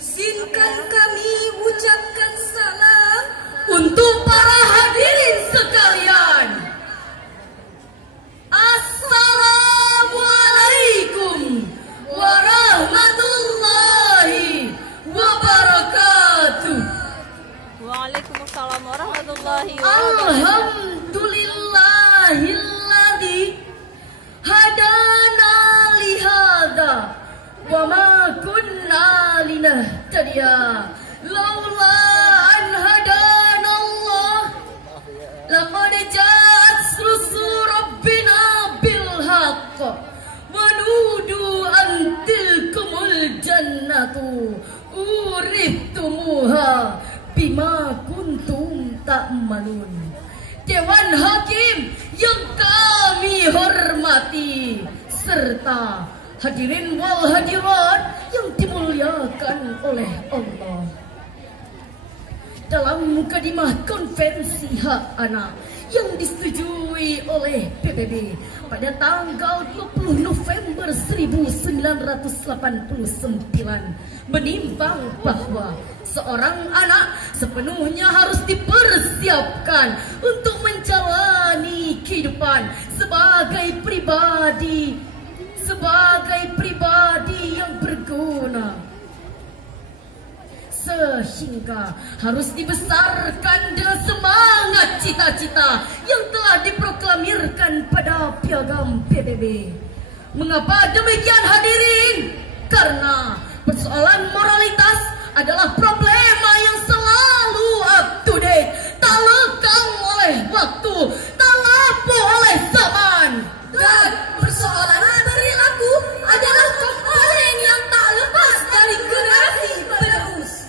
izinkan kami ucapkan salam untuk para hadirin sekalian. Assalamualaikum warahmatullahi wabarakatuh. Waalaikumsalam warahmatullahi wabarakatuh. Alhamdulillahilladzi hadana lihada wa ma kunna linahtadiya laula an hadana Allah. Laqad ja'at rusul rabbina bil haqq wa nudu an tilkumul jannatu urithumuha bima kuntum ta'malun. Dewan Hakim yang kami hormati serta hadirin wal hadirat yang dimuliakan oleh Allah. Dalam mukadimah konferensi hak anak yang disetujui oleh PBB pada tanggal 20 November 1989 menimbang bahwa seorang anak sepenuhnya harus dipersiapkan untuk menjalani kehidupan sebagai pribadi yang berguna, sehingga harus dibesarkan dengan semangat cita-cita yang telah diproklamirkan pada piagam PBB. Mengapa demikian hadirin? Karena persoalan moralitas adalah problema yang selalu up to date, tak lekang oleh waktu, tak lapuk oleh zaman. dan persoalan perilaku adalah komponen yang tak lepas dari generasi penerus.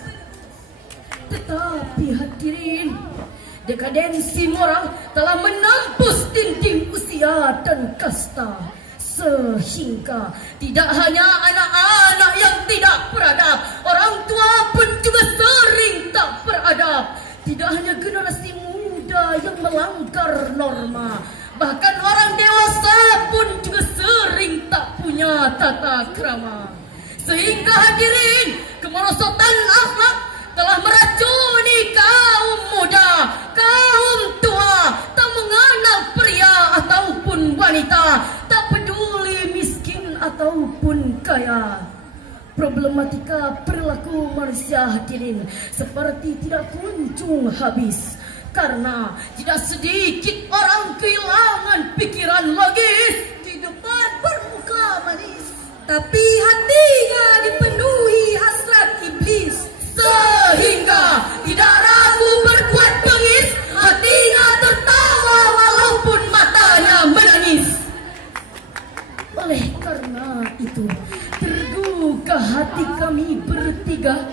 Tetapi hadirin, dekadensi moral telah menampus dinding usia dan kasta, sehingga tidak hanya anak-anak yang tidak beradab, orang tua pun juga sering tak beradab. Tidak hanya generasi muda yang melanggar norma, bahkan orang dewasa pun juga sering tak punya tata krama. Sehingga hadirin, kemerosotan akhlak telah meracuni kaum muda, kaum tua, tak mengenal pria ataupun wanita, tak peduli miskin ataupun kaya. Problematika perilaku manusia hadirin seperti tidak kunjung habis, karena tidak sedikit orang kehilangan pikiran logis di depan bermuka manis, Tapi hatinya dipenuhi hasrat iblis, sehingga tidak ragu berbuat bengis, hatinya tertawa walaupun matanya menangis. Oleh karena itu, tergugah hati kami bertiga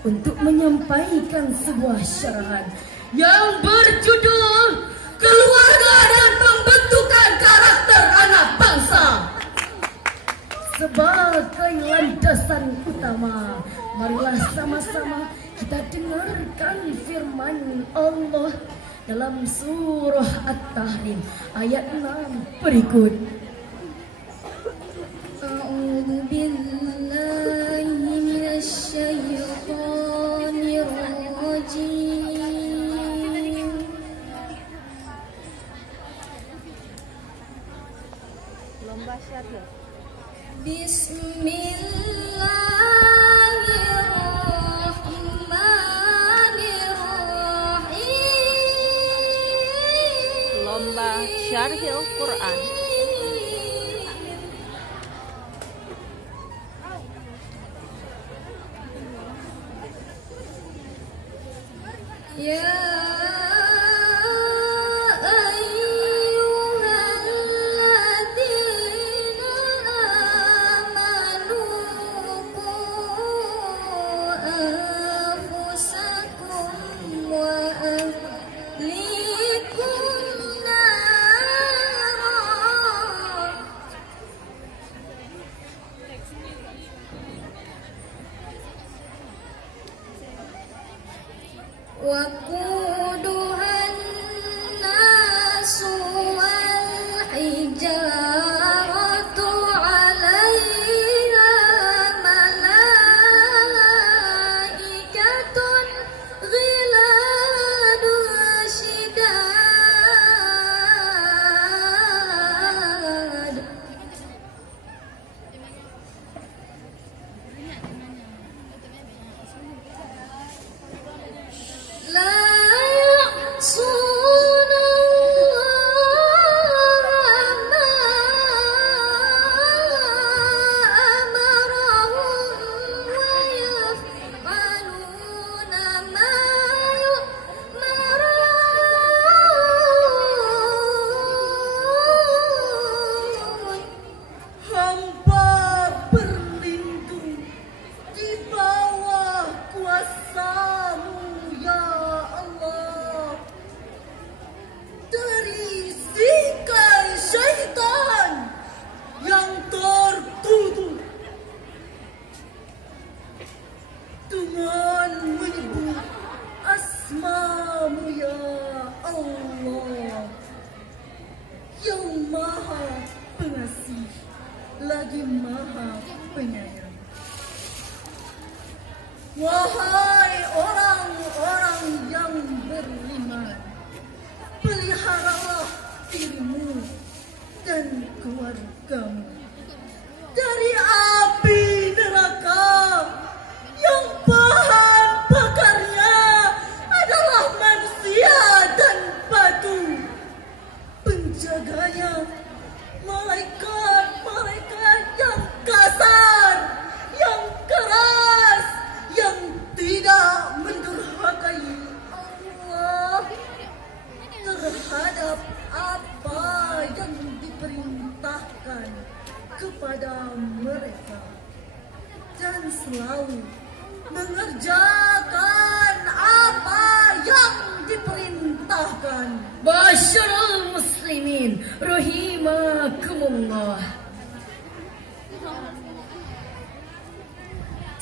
untuk menyampaikan sebuah syarahan yang berjudul Keluarga dan Pembentukan Karakter Anak Bangsa. Sebagai landasan utama, marilah sama-sama kita dengarkan firman Allah dalam surah At-Tahrim ayat 6 berikut. A'udzu billahi minasyaitonir rajim. Lomba syaril. Bismillahirrahmanirrahim. Lomba syaril Quran. Ya وقودها الناس والحجارة عليها ملائكة Maha Penyayang. Wahai orang-orang yang beriman, peliharalah dirimu dan keluargamu dari api neraka yang bahan bakarnya adalah manusia dan batu. Penjaganya malaikat-malaikat yang kasar, yang keras, yang tidak mendurhakai Allah terhadap apa yang diperintahkan kepada mereka, dan selalu mengerjakan apa yang diperintahkan. Masyarul muslimin rahimakumullah.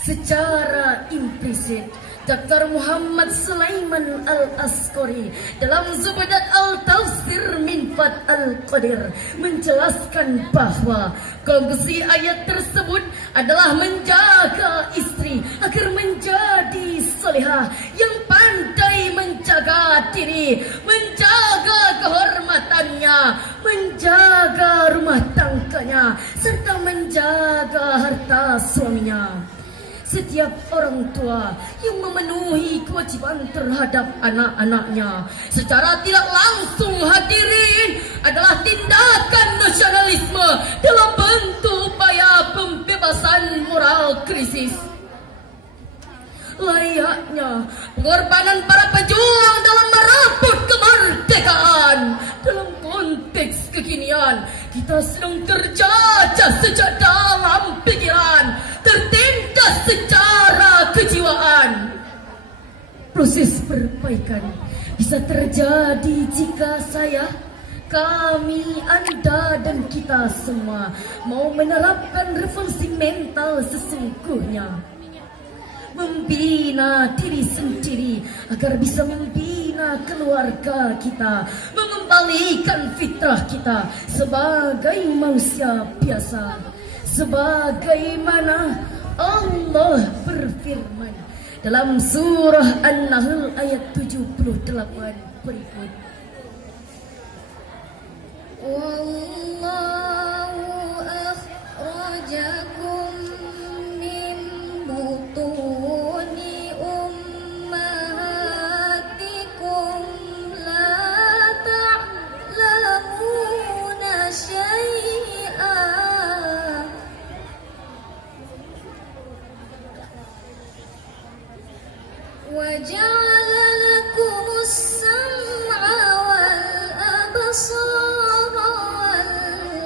Secara implisit, Dr. Muhammad Sulaiman Al-Asqari dalam Zubadat Al-Tafsir min Fat Al-Qadir menjelaskan bahwa konklusi ayat tersebut adalah menjaga istri agar menjadi solehah yang pandai menjaga diri, menjaga kehormatannya, menjaga rumah tangganya, serta menjaga harta suaminya. Setiap orang tua yang memenuhi kewajiban terhadap anak-anaknya secara tidak langsung, hadirin, adalah tindakan nasionalisme dalam bentuk upaya pembebasan moral krisis. Layaknya pengorbanan para pejuang dalam merebut kemerdekaan. Dalam konteks kekinian, kita sedang terjajah sejak dalam pikiran, tertindas secara kejiwaan. Proses perbaikan bisa terjadi jika saya, kami, Anda, dan kita semua mau menerapkan revolusi mental sesungguhnya. Membina diri sendiri agar bisa membina keluarga kita, mengembalikan fitrah kita sebagai manusia biasa, sebagaimana Allah berfirman dalam surah An-Nahl ayat 78 berikut. Wallahu akhrajakum min butuni ummahatikum la ta'lamuna syai'an wa ja'ala lakumus sam'a wal absara wal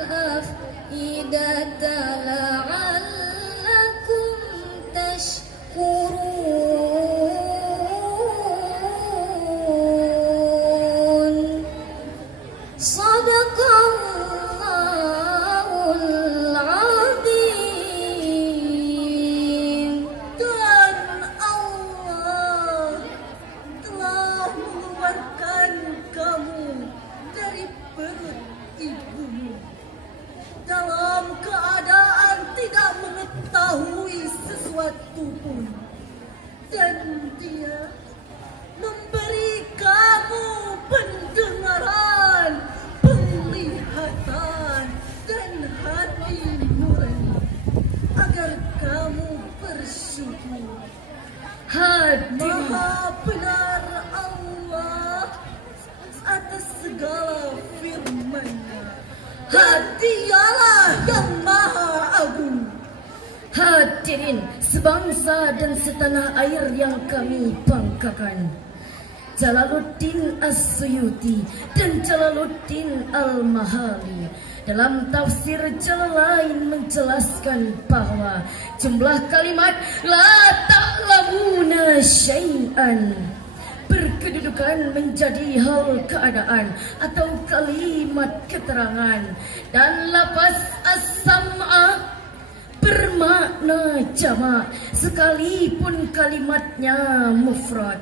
af'idata la'allakum tashkurun. Sadaqallahul azim. Dan Allah telah mengeluarkan kamu dari perut ibumu dalam keadaan tidak mengetahui sesuatu pun, dan Dia memberi kamu pendengaran, penglihatan, dan hati nurani agar kamu bersyukur. Maha benar Allah atas segala firman-Nya, dan Dialah yang Maha Agung. Hadirin sebangsa dan setanah air yang kami banggakan, Jalaluddin As-Suyuti dan Jalaluddin Al-Mahali dalam tafsir Jalalain menjelaskan bahwa jumlah kalimat la ta'lamuna syai'an berkedudukan menjadi hal keadaan atau kalimat keterangan, dan lafaz as-sam'a bermakna jamak sekalipun kalimatnya mufrad.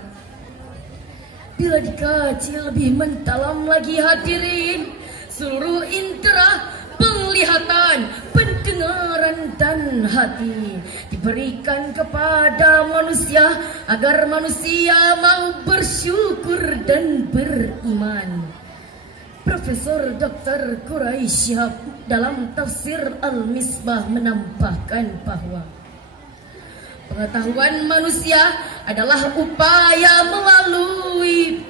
Bila dikaji lebih mendalam lagi, hadirin, seluruh indera penglihatan, pendengaran, pikiran dan hati diberikan kepada manusia agar manusia mau bersyukur dan beriman. Profesor Dr. Quraisy Shihab dalam tafsir Al-Misbah menambahkan bahwa pengetahuan manusia adalah upaya melalui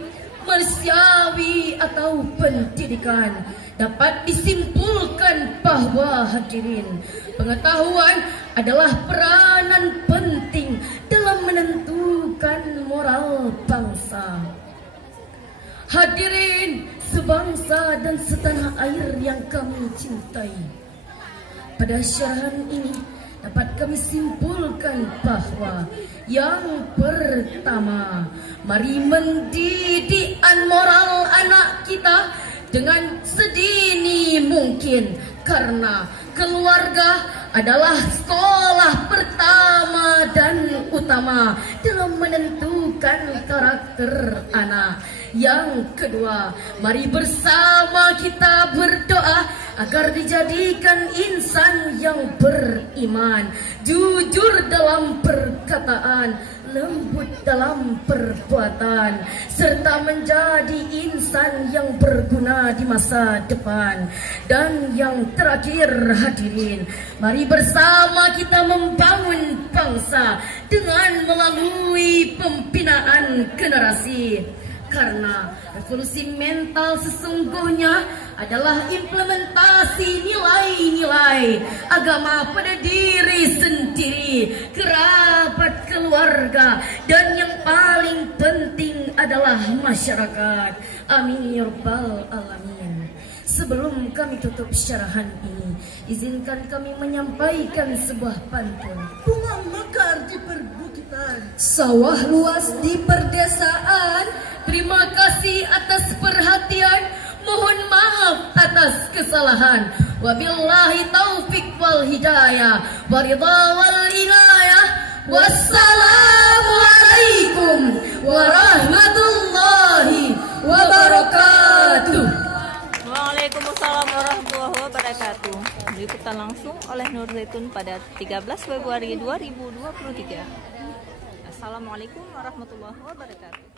manusiawi atau pendidikan. Dapat disimpulkan bahwa hadirin, pengetahuan adalah peranan penting dalam menentukan moral bangsa. Hadirin sebangsa dan setanah air yang kami cintai, pada syarahan ini dapat kami simpulkan bahwa yang pertama, mari mendidik moral anak kita dengan sedini mungkin, karena keluarga adalah sekolah pertama dan utama dalam menentukan karakter anak. Yang kedua, mari bersama kita berdoa agar dijadikan insan yang beriman, jujur dalam perkataan, lembut dalam perbuatan, serta menjadi insan yang berguna di masa depan. Dan yang terakhir hadirin, mari bersama kita membangun bangsa dengan melalui pembinaan generasi. Karena revolusi mental sesungguhnya adalah implementasi nilai-nilai agama pada diri sendiri, kerabat, keluarga, dan yang paling penting adalah masyarakat. Amin ya rabbal alamin. Sebelum kami tutup syarahan ini, izinkan kami menyampaikan sebuah pantun. Bunga mekar di perbukitan, sawah luas di perdesaan. Terima kasih atas perhatian, mohon maaf atas kesalahan. Wabillahi taufik wal hidayah, waridha wal inayah. Wassalamualaikum warahmatullahi wabarakatuh. Waalaikumsalam warahmatullahi wabarakatuh. Diikutan langsung oleh Nur Zaitun pada 13 Februari 2023. Assalamualaikum warahmatullahi wabarakatuh.